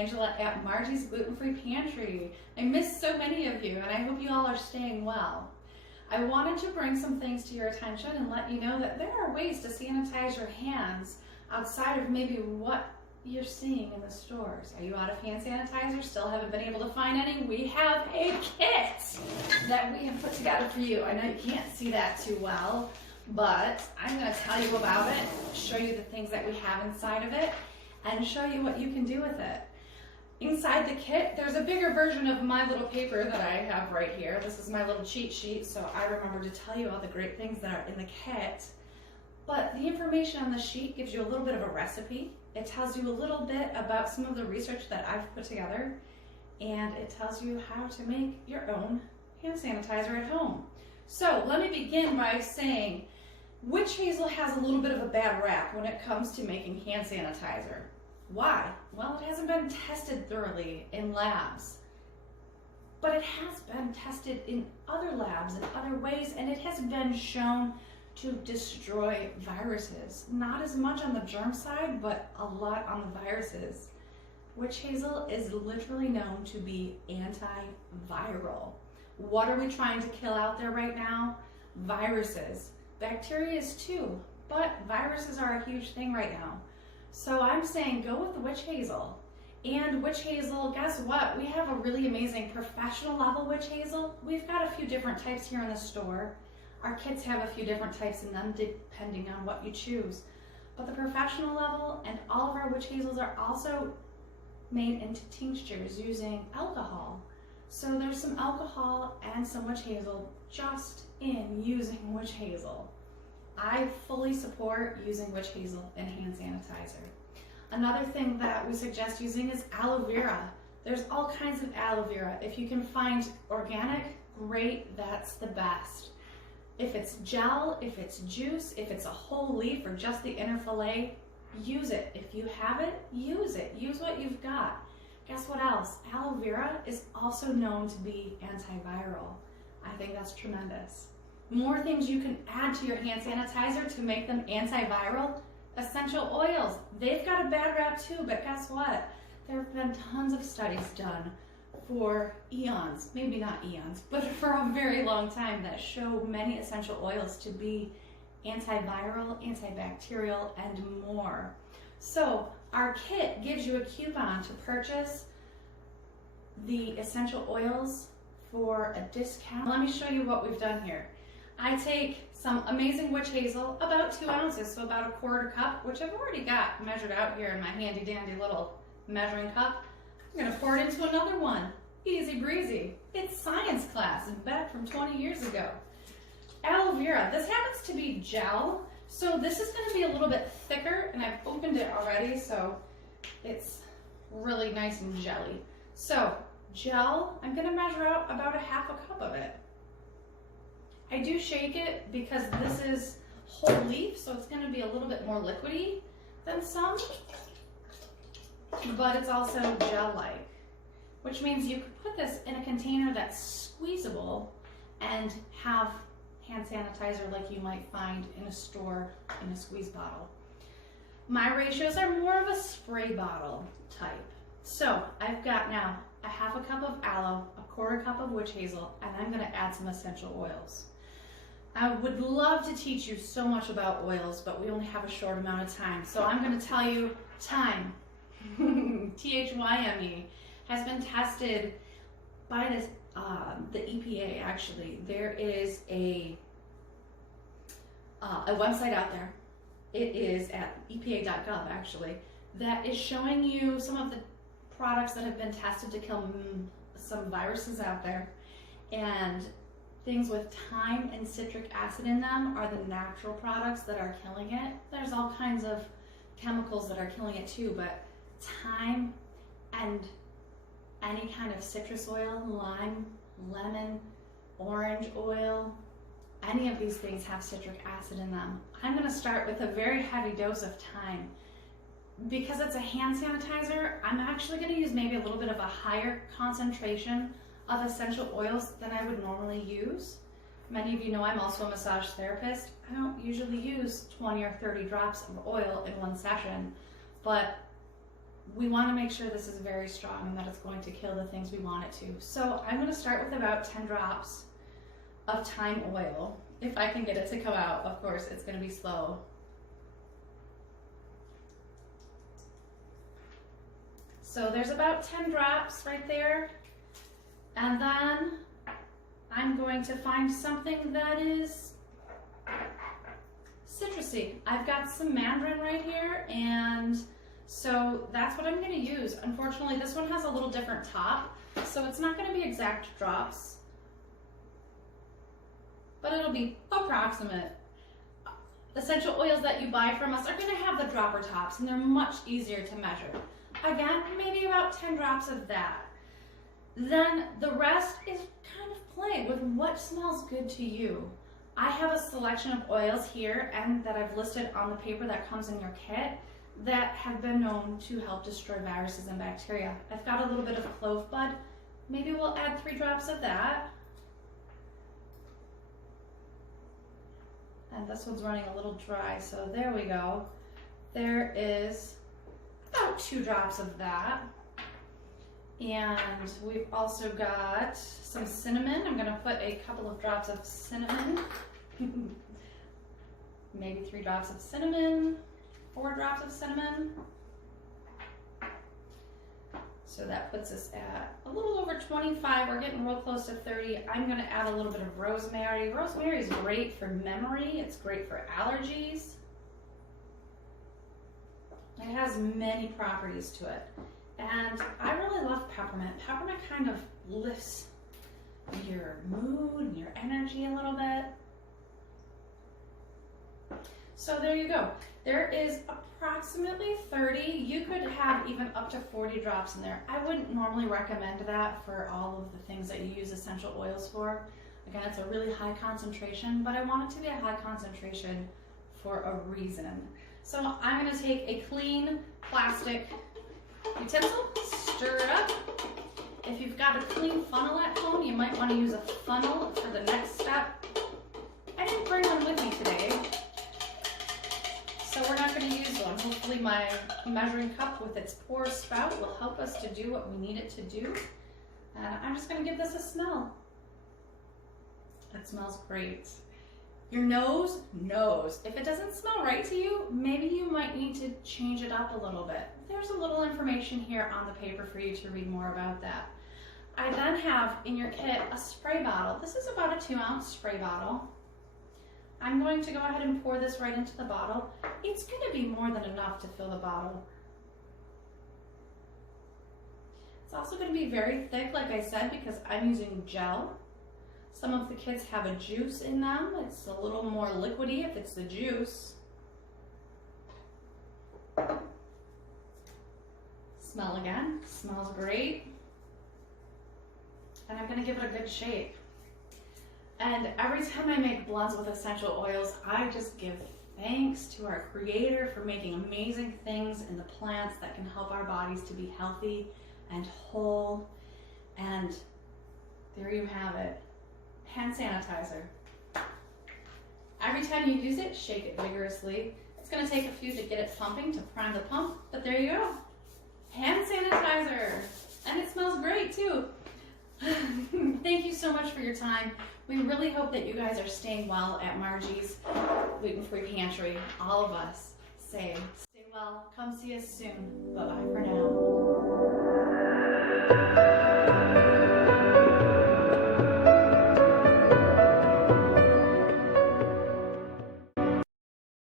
Angela at Margie's Gluten-Free Pantry. I missed so many of you, and I hope you all are staying well. I wanted to bring some things to your attention and let you know that there are ways to sanitize your hands outside of maybe what you're seeing in the stores. Are you out of hand sanitizer? Still haven't been able to find any? We have a kit that we have put together for you. I know you can't see that too well, but I'm going to tell you about it, show you the things that we have inside of it, and show you what you can do with it. Inside the kit, there's a bigger version of my little paper that I have right here. This is my little cheat sheet, so I remember to tell you all the great things that are in the kit. But the information on the sheet gives you a little bit of a recipe. It tells you a little bit about some of the research that I've put together, and it tells you how to make your own hand sanitizer at home. So let me begin by saying witch hazel has a little bit of a bad rap when it comes to making hand sanitizer. Why? Well, it hasn't been tested thoroughly in labs, but it has been tested in other labs in other ways, and it has been shown to destroy viruses. Not as much on the germ side, but a lot on the viruses. Witch hazel is literally known to be antiviral. What are we trying to kill out there right now? Viruses. Bacteria is too, but viruses are a huge thing right now. So I'm saying go with the witch hazel. And witch hazel, guess what? We have a really amazing professional level witch hazel. We've got a few different types here in the store. Our kits have a few different types in them depending on what you choose. But the professional level and all of our witch hazels are also made into tinctures using alcohol. So there's some alcohol and some witch hazel just in using witch hazel. I fully support using witch hazel in hand sanitizer. Another thing that we suggest using is aloe vera. There's all kinds of aloe vera. If you can find organic, great, that's the best. If it's gel, if it's juice, if it's a whole leaf or just the inner fillet, use it. If you have it, use it. Use what you've got. Guess what else? Aloe vera is also known to be antiviral. I think that's tremendous. More things you can add to your hand sanitizer to make them antiviral. Essential oils. They've got a bad rap too, but guess what? There have been tons of studies done for eons, maybe not eons, but for a very long time that show many essential oils to be antiviral, antibacterial, and more. So our kit gives you a coupon to purchase the essential oils for a discount. Let me show you what we've done here. I take some amazing witch hazel, about 2 ounces, so about a 1/4 cup, which I've already got measured out here in my handy dandy little measuring cup. I'm gonna pour it into another one. Easy breezy. It's science class and back from 20 years ago. Aloe vera. This happens to be gel, so this is gonna be a little bit thicker, and I've opened it already, so it's really nice and jelly. So gel, I'm gonna measure out about a 1/2 cup of it. I do shake it because this is whole leaf, so it's gonna be a little bit more liquidy than some, but it's also gel-like, which means you could put this in a container that's squeezable and have hand sanitizer like you might find in a store in a squeeze bottle. My ratios are more of a spray bottle type. So I've got now a 1/2 cup of aloe, a 1/4 cup of witch hazel, and I'm gonna add some essential oils. I would love to teach you so much about oils, but we only have a short amount of time. So I'm gonna tell you thyme, T-H-Y-M-E, has been tested by this, the EPA actually. There is a website out there. It is at EPA.gov actually, that is showing you some of the products that have been tested to kill some viruses out there. And things with thyme and citric acid in them are the natural products that are killing it. There's all kinds of chemicals that are killing it too, but thyme and any kind of citrus oil, lime, lemon, orange oil, any of these things have citric acid in them. I'm gonna start with a very heavy dose of thyme. Because it's a hand sanitizer, I'm actually gonna use maybe a little bit of a higher concentration of essential oils than I would normally use. Many of you know I'm also a massage therapist. I don't usually use 20 or 30 drops of oil in one session, but we want to make sure this is very strong and that it's going to kill the things we want it to. So I'm going to start with about 10 drops of thyme oil. If I can get it to come out, of course, it's going to be slow. So there's about 10 drops right there. And then I'm going to find something that is citrusy. I've got some mandarin right here, and so that's what I'm going to use. Unfortunately, this one has a little different top, so it's not going to be exact drops, but it'll be approximate. Essential oils that you buy from us are going to have the dropper tops, and they're much easier to measure. Again, maybe about 10 drops of that. Then the rest is kind of play with what smells good to you. I have a selection of oils here and that I've listed on the paper that comes in your kit that have been known to help destroy viruses and bacteria. I've got a little bit of clove bud. Maybe we'll add 3 drops of that. And this one's running a little dry, so there we go. There is about 2 drops of that. And we've also got some cinnamon. I'm gonna put a couple of drops of cinnamon. Maybe 3 drops of cinnamon, 4 drops of cinnamon. So that puts us at a little over 25. We're getting real close to 30. I'm gonna add a little bit of rosemary. Rosemary is great for memory. It's great for allergies. It has many properties to it. And I really love peppermint. Peppermint kind of lifts your mood and your energy a little bit. So there you go. There is approximately 30. You could have even up to 40 drops in there. I wouldn't normally recommend that for all of the things that you use essential oils for. Again, it's a really high concentration, but I want it to be a high concentration for a reason. So I'm gonna take a clean plastic utensil, stir it up. If you've got a clean funnel at home, you might want to use a funnel for the next step. I didn't bring one with me today, so we're not going to use one. Hopefully my measuring cup with its pour spout will help us to do what we need it to do. And I'm just going to give this a smell. It smells great. Your nose knows. If it doesn't smell right to you, maybe you might need to change it up a little bit. There's a little information here on the paper for you to read more about that. I then have in your kit a spray bottle. This is about a 2-ounce spray bottle. I'm going to go ahead and pour this right into the bottle. It's going to be more than enough to fill the bottle. It's also going to be very thick, like I said, because I'm using gel. Some of the kits have a juice in them. It's a little more liquidy if it's the juice. Smell again. Smells great. And I'm going to give it a good shake. And every time I make blends with essential oils, I just give thanks to our Creator for making amazing things in the plants that can help our bodies to be healthy and whole. And there you have it. Hand sanitizer. Every time you use it, shake it vigorously. It's going to take a few to get it pumping, to prime the pump, but there you go. Hand sanitizer. And it smells great too. Thank you so much for your time. We really hope that you guys are staying well at Margie's Gluten-Free Pantry. All of us say, stay well. Come see us soon. Bye-bye for now.